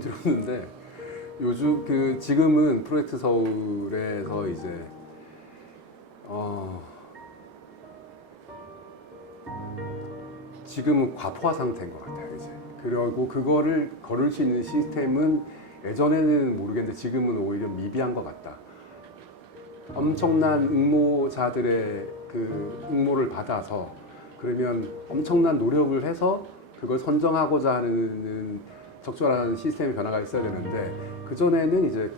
들었는데 요즘 지금은 프로젝트 서울에서 이제 지금은 과포화 상태인 것 같아요 이제. 그리고 그거를 걸을 수 있는 시스템은 예전에는 모르겠는데 지금은 오히려 미비한 것 같다. 엄청난 응모자들의 그 응모를 받아서 그러면 엄청난 노력을 해서 그걸 선정하고자 하는 적절한 시스템의 변화가 있어야 되는데 그전에는 이제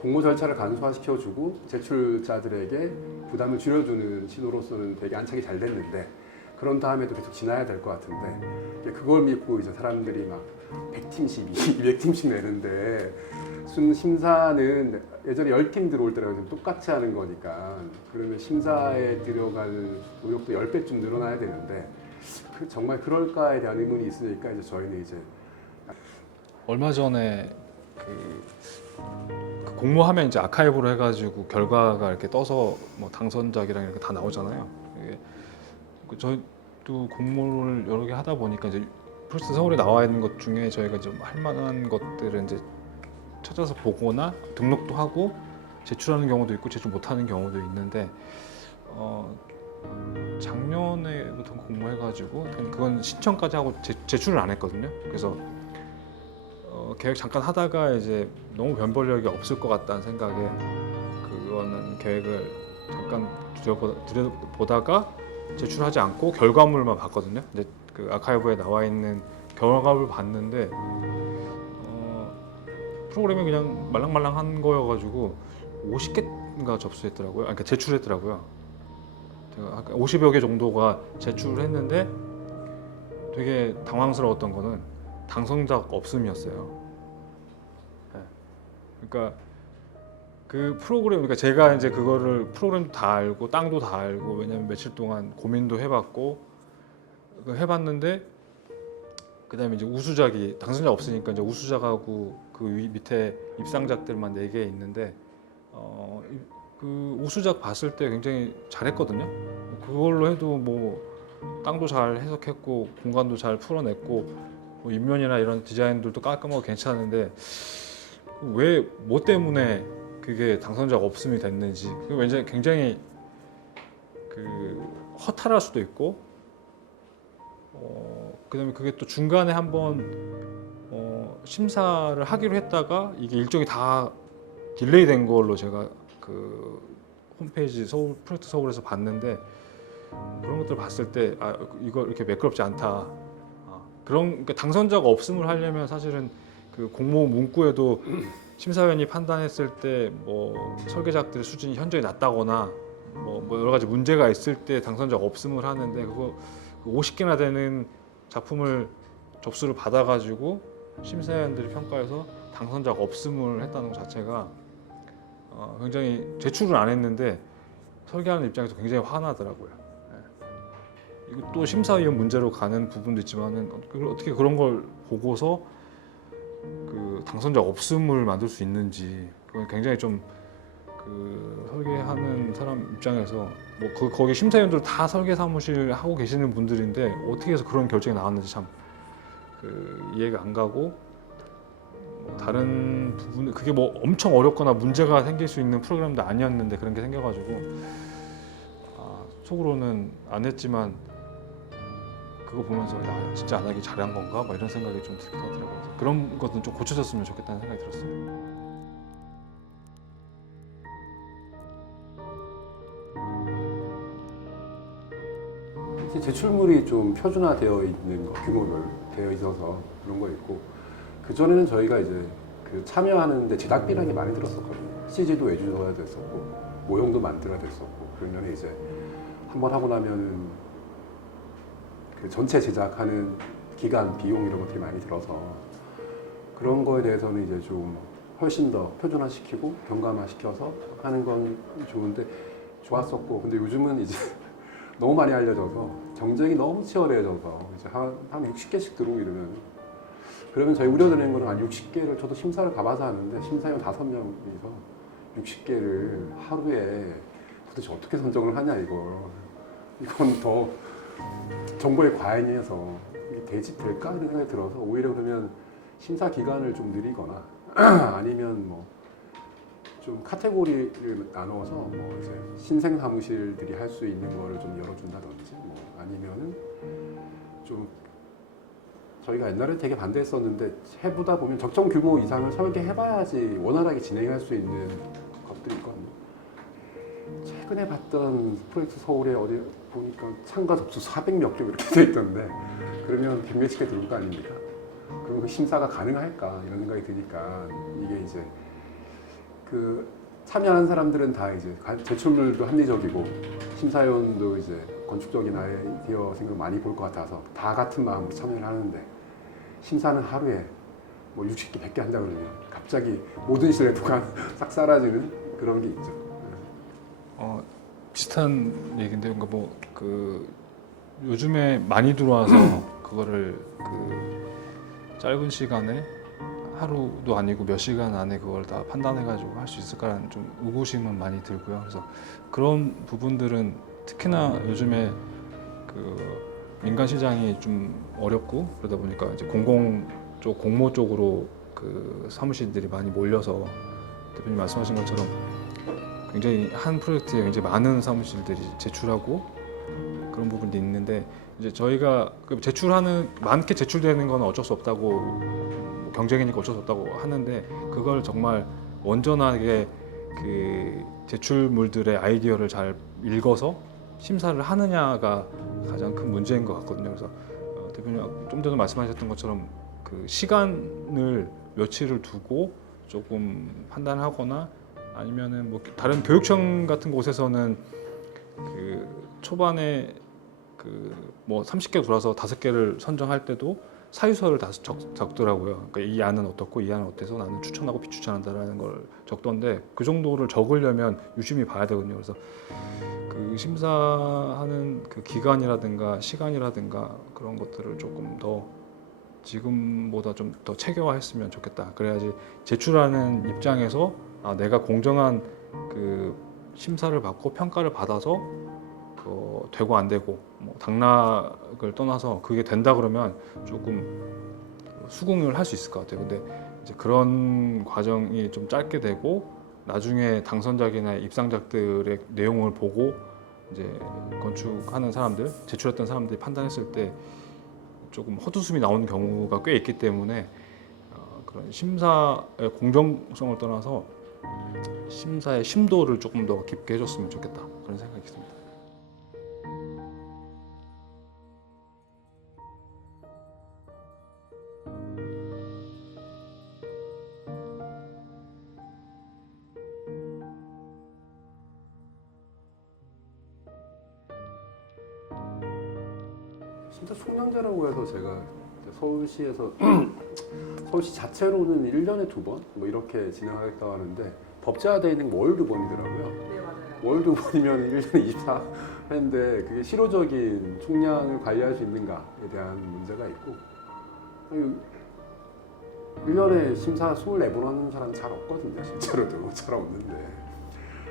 공모 절차를 간소화시켜주고 제출자들에게 부담을 줄여주는 신호로서는 되게 안착이 잘 됐는데 그런 다음에도 계속 지나야 될 것 같은데 그걸 믿고 이제 사람들이 막 100팀씩, 200팀씩 내는데 심사는 예전에 10팀 들어올 때랑 똑같이 하는 거니까 그러면 심사에 들어가는 노력도 10배쯤 늘어나야 되는데 정말 그럴까에 대한 의문이 있으니까 이제 저희는 이제 얼마 전에 그 공모하면 이제 아카이브로 해가지고 결과가 이렇게 떠서 뭐 당선작이랑 이렇게 다 나오잖아요. 이게 저희도 공모를 여러 개 하다 보니까 이제 프로젝트 서울에 나와 있는 것 중에 저희가 좀 할 만한 것들을 이제 찾아서 보거나 등록도 하고 제출하는 경우도 있고 제출 못하는 경우도 있는데 작년에부터 공모해가지고 그건 신청까지 하고 제출을 안 했거든요. 그래서 계획 잠깐 하다가 이제 너무 변별력이 없을 것 같다는 생각에 그거는 계획을 잠깐 들여보다가 제출하지 않고 결과물만 봤거든요. 이제 그 아카이브에 나와 있는 결과물을 봤는데 프로그램이 그냥 말랑말랑한 거여가지고 50개인가 접수했더라고요. 그러니까 제출했더라고요. 제가 50여 개 정도가 제출을 했는데 되게 당황스러웠던 거는 당선자가 없음이었어요. 네. 그러니까 그 프로그램, 그러니까 제가 이제 그거를 프로그램도 다 알고 땅도 다 알고 왜냐면 며칠 동안 고민도 해봤고 해봤는데 그다음에 이제 우수작이 당선자 없으니까 이제 우수작하고 그 밑에 입상작들만 4개 있는데 그 우수작 봤을 때 굉장히 잘했거든요. 그걸로 해도 뭐 땅도 잘 해석했고 공간도 잘 풀어냈고 뭐 인면이나 이런 디자인들도 깔끔하고 괜찮은데 왜 뭐 때문에 그게 당선자가 없음이 됐는지 왠지 굉장히 그 허탈할 수도 있고 그다음에 그게 또 중간에 한번 심사를 하기로 했다가 이게 일정이 다 딜레이 된 걸로 제가 그 홈페이지 서울 프로젝트 서울에서 봤는데 그런 것들 봤을 때 이거 이렇게 매끄럽지 않다. 그러니까 당선자가 없음을 하려면 사실은 그 공모 문구에도 심사위원이 판단했을 때 뭐 설계작들의 수준이 현저히 낮다거나 뭐 여러 가지 문제가 있을 때 당선자가 없음을 하는데 그거 50개나 되는 작품을 접수를 받아가지고 심사위원들이 평가해서 당선자가 없음을 했다는 것 자체가 굉장히 제출을 안 했는데 설계하는 입장에서 굉장히 화나더라고요. 이거 또 심사위원 문제로 가는 부분도 있지만은 어떻게 그런 걸 보고서 그 당선자 없음을 만들 수 있는지 그건 굉장히 좀 그 설계하는 사람 입장에서 뭐 거기 심사위원들 다 설계 사무실 하고 계시는 분들인데 어떻게 해서 그런 결정이 나왔는지 참 그 이해가 안 가고 뭐 다른 부분 그게 뭐 엄청 어렵거나 문제가 생길 수 있는 프로그램도 아니었는데 그런 게 생겨가지고 속으로는 안 했지만 그거 보면서 야 진짜 안 하기 잘한 건가 막 이런 생각이 좀 들기도 하더라고요. 그런 것은 좀 고쳐졌으면 좋겠다는 생각이 들었어요. 제출물이 좀 표준화되어 있는 거, 규모별 되어 있어서 그런 거 있고 그 전에는 저희가 이제 그 참여하는데 제작비라는 게 많이 들었었거든요. CG도 외주해야 됐었고 모형도 만들어야 됐었고 그러면 이제 한번 하고 나면은 그 전체 제작하는 기간, 비용 이런 것들이 많이 들어서 그런 거에 대해서는 이제 좀 훨씬 더 표준화시키고 경감화시켜서 하는 건 좋은데 좋았었고 근데 요즘은 이제 너무 많이 알려져서 경쟁이 너무 치열해져서 이제 한 60개씩 들어오고 이러면 그러면 저희 우려되는 거는 한 60개를 저도 심사를 가봐서 하는데 심사위원 5명이서 60개를 하루에 도대체 어떻게 선정을 하냐 이건 더 정보의 과잉해서 이게 될까 이런 생각이 들어서 오히려 그러면 심사 기간을 좀 느리거나 아니면 뭐 좀 카테고리를 나눠서 뭐 이제 신생 사무실들이 할 수 있는 거를 좀 열어준다든지 뭐 아니면은 좀 저희가 옛날에 되게 반대했었는데 해보다 보면 적정 규모 이상을 설계해봐야지 원활하게 진행할 수 있는 것들이 있거든요. 최근에 봤던 프로젝트 서울에 어디 보니까 참가 접수 400몇 개 이렇게 돼 있던데 그러면 100몇십 개 들어올 거 아닙니까? 그럼 그 심사가 가능할까 이런 생각이 드니까 이게 이제 그 참여하는 사람들은 다 이제 제출물도 합리적이고 심사위원도 이제 건축적인 아이디어 생각 많이 볼 것 같아서 다 같은 마음으로 참여를 하는데 심사는 하루에 뭐 60개, 100개 한다 그러면 갑자기 모든 신뢰도가 싹 사라지는 그런 게 있죠. 비슷한 얘기인데 뭔가 뭐 그 요즘에 많이 들어와서 그거를 그 짧은 시간에 하루도 아니고 몇 시간 안에 그걸 다 판단해가지고 할 수 있을까라는 좀 의구심은 많이 들고요. 그래서 그런 부분들은 특히나 요즘에 그 민간 시장이 좀 어렵고 그러다 보니까 이제 공공 쪽 공모 쪽으로 그 사무실들이 많이 몰려서 대표님 말씀하신 것처럼 굉장히 한 프로젝트에 굉장히 많은 사무실들이 제출하고 그런 부분도 있는데 이제 저희가 그 제출하는 많게 제출되는 건 어쩔 수 없다고 뭐 경쟁이니까 어쩔 수 없다고 하는데 그걸 정말 온전하게 그 제출물들의 아이디어를 잘 읽어서 심사를 하느냐가 가장 큰 문제인 것 같거든요. 그래서 대표님 좀 전에 말씀하셨던 것처럼 그 시간을 며칠을 두고 조금 판단하거나 아니면은 뭐 다른 교육청 같은 곳에서는 그 초반에 그 뭐 30개 돌아서 5개를 선정할 때도 사유서를 다 적더라고요. 그러니까 이 안은 어떻고 이 안은 어때서 나는 추천하고 비추천한다라는 걸 적던데 그 정도를 적으려면 유심히 봐야 되거든요. 그래서 그 심사하는 그 기간이라든가 시간이라든가 그런 것들을 조금 더 지금보다 좀 더 체계화했으면 좋겠다. 그래야지 제출하는 입장에서 내가 공정한 그 심사를 받고 평가를 받아서 되고 안 되고 뭐 당락을 떠나서 그게 된다 그러면 조금 수긍을 할 수 있을 것 같아요. 근데 이제 그런 과정이 좀 짧게 되고 나중에 당선작이나 입상작들의 내용을 보고 이제 건축하는 사람들, 제출했던 사람들이 판단했을 때 조금 헛웃음이 나오는 경우가 꽤 있기 때문에 그런 심사의 공정성을 떠나서 심사의 심도를 조금 더 깊게 해줬으면 좋겠다 그런 생각이 있습니다. 진짜 총량제라고 해서 제가 서울시에서 서울시 자체로는 1년에 2번 뭐 이렇게 진행하겠다고 하는데 법제화되어 있는 게 월 2번이더라고요. 네, 맞아요. 월 2번이면 1년에 24회인데 그게 실효적인 총량을 관리할 수 있는가에 대한 문제가 있고 1년에 심사 24번 하는 사람은 잘 없거든요. 실제로도 잘 없는데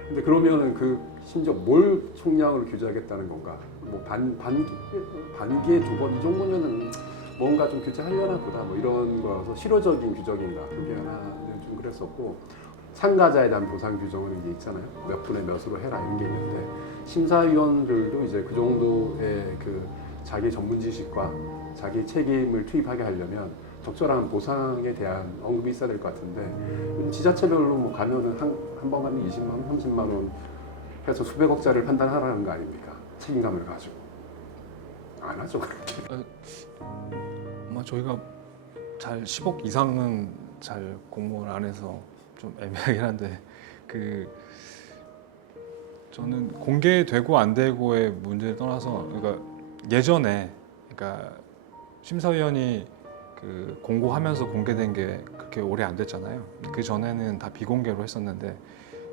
근데 그러면은 그 심지어 뭘 총량으로 규제하겠다는 건가? 뭐 반기에 2번 이 정도면은 뭔가 좀 규제하려나 보다 뭐 이런 거여서 실효적인 규정인가 그게 하나는 좀 그랬었고 참가자에 대한 보상 규정은 이제 있잖아요. 몇 분의 몇으로 해라 이런 게 있는데 심사위원들도 이제 그 정도의 그 자기 전문 지식과 자기 책임을 투입하게 하려면 적절한 보상에 대한 언급이 있어야 될 것 같은데 지자체별로 뭐 가면은 한 번 하면 20만 원, 30만 원 해서 수백억짜리를 판단하라는 거 아닙니까? 책임감을 가지고 안 하죠 그렇게. 아마 저희가 잘 10억 이상은 잘 공모를 안 해서 좀 애매하긴 한데 그 저는 공개되고 안 되고의 문제를 떠나서 그러니까 예전에 그러니까 심사위원이 그 공고하면서 공개된 게 그렇게 오래 안 됐잖아요. 그 전에는 다 비공개로 했었는데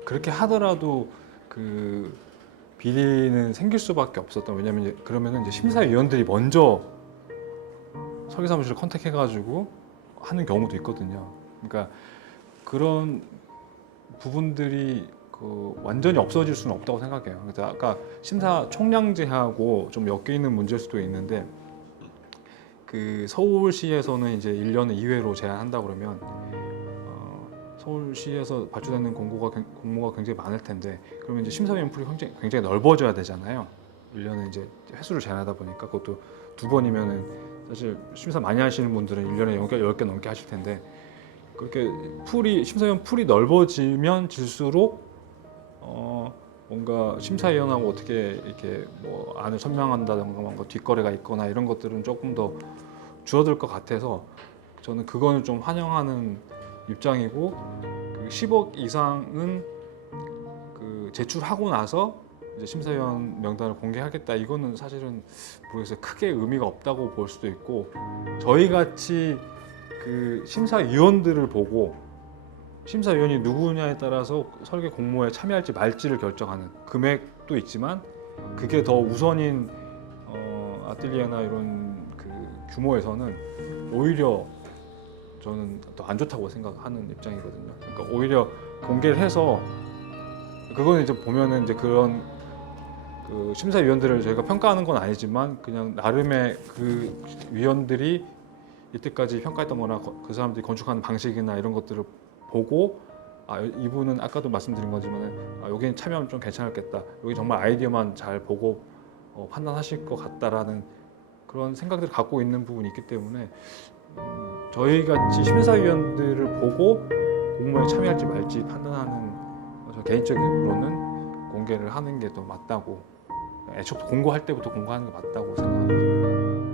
그렇게 하더라도 그 비리는 생길 수밖에 없었던 왜냐면 이제 그러면은 이제 심사위원들이 먼저 설계사무실을 컨택해가지고 하는 경우도 있거든요. 그러니까 그런 부분들이 그 완전히 없어질 수는 없다고 생각해요. 그래서 아까 심사 총량제하고 좀 엮여 있는 문제일 수도 있는데 그 서울시에서는 이제 1년에 2회로 제한한다 그러면 서울시에서 발주되는 공모가 굉장히 많을 텐데 그러면 이제 심사위원 풀이 굉장히 넓어져야 되잖아요. 1년에 이제 횟수를 제한하다 보니까 그것도 2번이면은 사실 심사 많이 하시는 분들은 1년에 10개 넘게 하실 텐데 그렇게 심사위원 풀이 넓어지면 질수록 뭔가 심사위원하고 어떻게 이렇게 뭐 안을 선명한다던가 뭔가 뒷거래가 있거나 이런 것들은 조금 더 줄어들 것 같아서 저는 그거는 좀 환영하는 입장이고 그 10억 이상은 그 제출하고 나서 이제 심사위원 명단을 공개하겠다 이거는 사실은 모르겠어요. 크게 의미가 없다고 볼 수도 있고 저희 같이 그 심사위원들을 보고 심사위원이 누구냐에 따라서 설계 공모에 참여할지 말지를 결정하는 금액도 있지만 그게 더 우선인 아뜰리에나 이런 그 규모에서는 오히려 저는 더 안 좋다고 생각하는 입장이거든요. 그러니까 오히려 공개를 해서 그거는 이제 보면은 이제 그런 그 심사위원들을 저희가 평가하는 건 아니지만 그냥 나름의 그 위원들이 이때까지 평가했던 거나 그 사람들이 건축하는 방식이나 이런 것들을 보고 이분은 아까도 말씀드린 거지만 여기는 참여하면 좀 괜찮겠다. 여기 정말 아이디어만 잘 보고 판단하실 것 같다라는 그런 생각들을 갖고 있는 부분이 있기 때문에 저희 같이 심사위원들을 보고 공모에 참여할지 말지 판단하는 저 개인적으로는 공개를 하는 게 더 맞다고 애초부터 공고할 때부터 공고하는 게 맞다고 생각합니다.